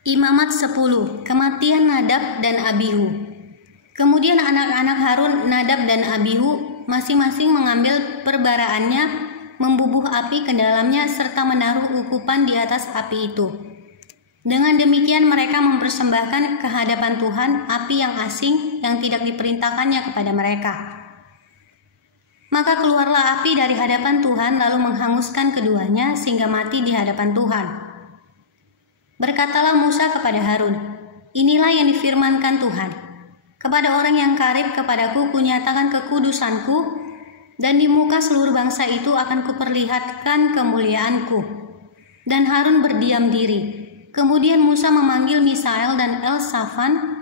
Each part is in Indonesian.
Imamat 10. Kematian Nadab dan Abihu. Kemudian anak-anak Harun, Nadab dan Abihu masing-masing mengambil perbaraannya, membubuh api ke dalamnya serta menaruh ukupan di atas api itu. Dengan demikian mereka mempersembahkan ke hadapan Tuhan api yang asing yang tidak diperintahkannya kepada mereka. Maka keluarlah api dari hadapan Tuhan lalu menghanguskan keduanya sehingga mati di hadapan Tuhan. Berkatalah Musa kepada Harun, inilah yang difirmankan Tuhan. Kepada orang yang karib kepadaku kunyatakan kekudusanku, dan di muka seluruh bangsa itu akan kuperlihatkan kemuliaanku. Dan Harun berdiam diri. Kemudian Musa memanggil Misael dan Elsafan,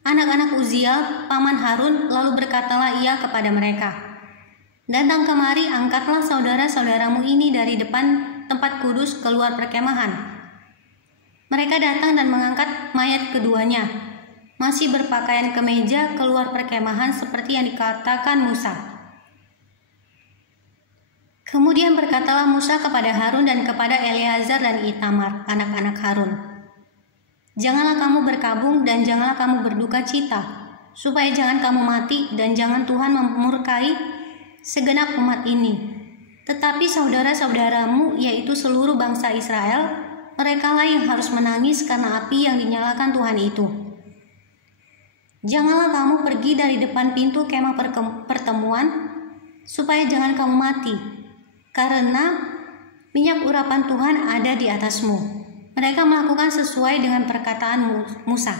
anak-anak Uziel, paman Harun, lalu berkatalah ia kepada mereka, datang kemari, angkatlah saudara-saudaramu ini dari depan tempat kudus keluar perkemahan. Mereka datang dan mengangkat mayat keduanya, masih berpakaian kemeja keluar perkemahan seperti yang dikatakan Musa. Kemudian berkatalah Musa kepada Harun dan kepada Eleazar dan Itamar, anak-anak Harun, janganlah kamu berkabung dan janganlah kamu berduka cita, supaya jangan kamu mati dan jangan Tuhan memurkai segenap umat ini. Tetapi saudara-saudaramu, yaitu seluruh bangsa Israel, merekalah yang harus menangis karena api yang dinyalakan Tuhan itu. Janganlah kamu pergi dari depan pintu kemah pertemuan, supaya jangan kamu mati, karena minyak urapan Tuhan ada di atasmu. Mereka melakukan sesuai dengan perkataan Musa.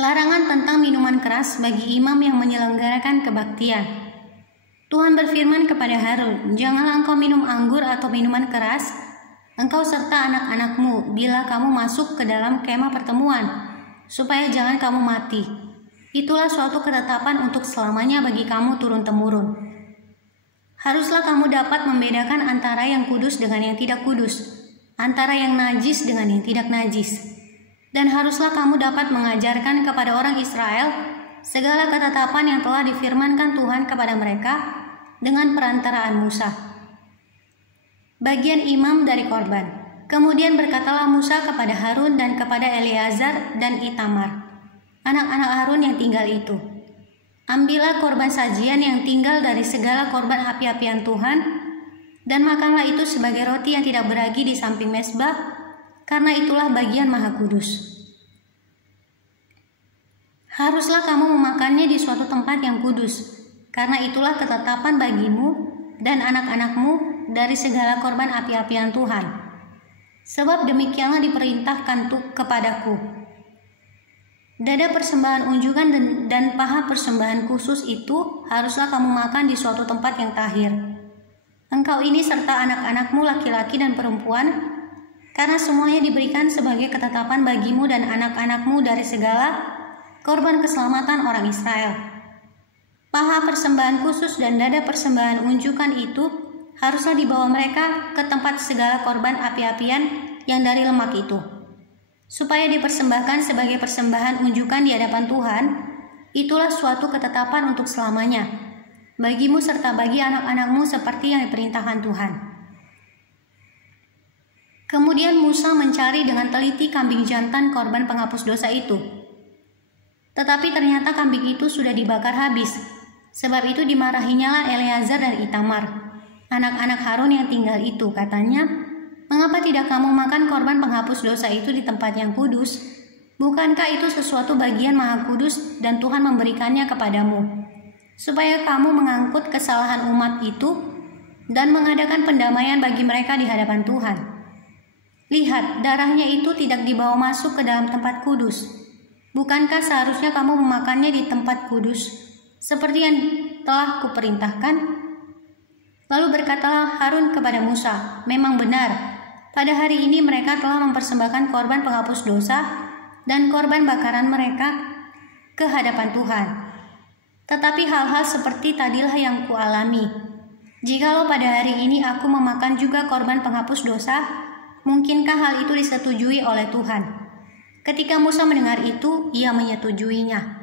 Larangan tentang minuman keras bagi imam yang menyelenggarakan kebaktian. Tuhan berfirman kepada Harun, janganlah engkau minum anggur atau minuman keras, engkau serta anak-anakmu, bila kamu masuk ke dalam kemah pertemuan, supaya jangan kamu mati. Itulah suatu ketetapan untuk selamanya bagi kamu turun-temurun. Haruslah kamu dapat membedakan antara yang kudus dengan yang tidak kudus, antara yang najis dengan yang tidak najis. Dan haruslah kamu dapat mengajarkan kepada orang Israel segala ketetapan yang telah difirmankan Tuhan kepada mereka dengan perantaraan Musa. Bagian imam dari korban. Kemudian berkatalah Musa kepada Harun dan kepada Eleazar dan Itamar, anak-anak Harun yang tinggal itu, ambillah korban sajian yang tinggal dari segala korban api-apian Tuhan, dan makanlah itu sebagai roti yang tidak beragi di samping mezbah, karena itulah bagian maha kudus. Haruslah kamu memakannya di suatu tempat yang kudus, karena itulah ketetapan bagimu dan anak-anakmu dari segala korban api-apian Tuhan. Sebab demikianlah diperintahkan kepadaku. Dada persembahan unjukan dan paha persembahan khusus itu haruslah kamu makan di suatu tempat yang tahir. Engkau ini serta anak-anakmu laki-laki dan perempuan, karena semuanya diberikan sebagai ketetapan bagimu dan anak-anakmu dari segala korban keselamatan orang Israel. Paha persembahan khusus dan dada persembahan unjukan itu haruslah dibawa mereka ke tempat segala korban api-apian yang dari lemak itu, supaya dipersembahkan sebagai persembahan unjukan di hadapan Tuhan. Itulah suatu ketetapan untuk selamanya, bagimu serta bagi anak-anakmu seperti yang diperintahkan Tuhan. Kemudian Musa mencari dengan teliti kambing jantan korban penghapus dosa itu. Tetapi ternyata kambing itu sudah dibakar habis. Sebab itu dimarahinyalah Eleazar dan Itamar, anak-anak Harun yang tinggal itu. Katanya, mengapa tidak kamu makan korban penghapus dosa itu di tempat yang kudus? Bukankah itu sesuatu bagian maha kudus dan Tuhan memberikannya kepadamu, supaya kamu mengangkut kesalahan umat itu dan mengadakan pendamaian bagi mereka di hadapan Tuhan? Lihat, darahnya itu tidak dibawa masuk ke dalam tempat kudus. Bukankah seharusnya kamu memakannya di tempat kudus, seperti yang telah kuperintahkan? Lalu berkatalah Harun kepada Musa, memang benar, pada hari ini mereka telah mempersembahkan korban penghapus dosa dan korban bakaran mereka ke hadapan Tuhan. Tetapi hal-hal seperti tadilah yang kualami. Jikalau pada hari ini aku memakan juga korban penghapus dosa, mungkinkah hal itu disetujui oleh Tuhan? Ketika Musa mendengar itu, ia menyetujuinya.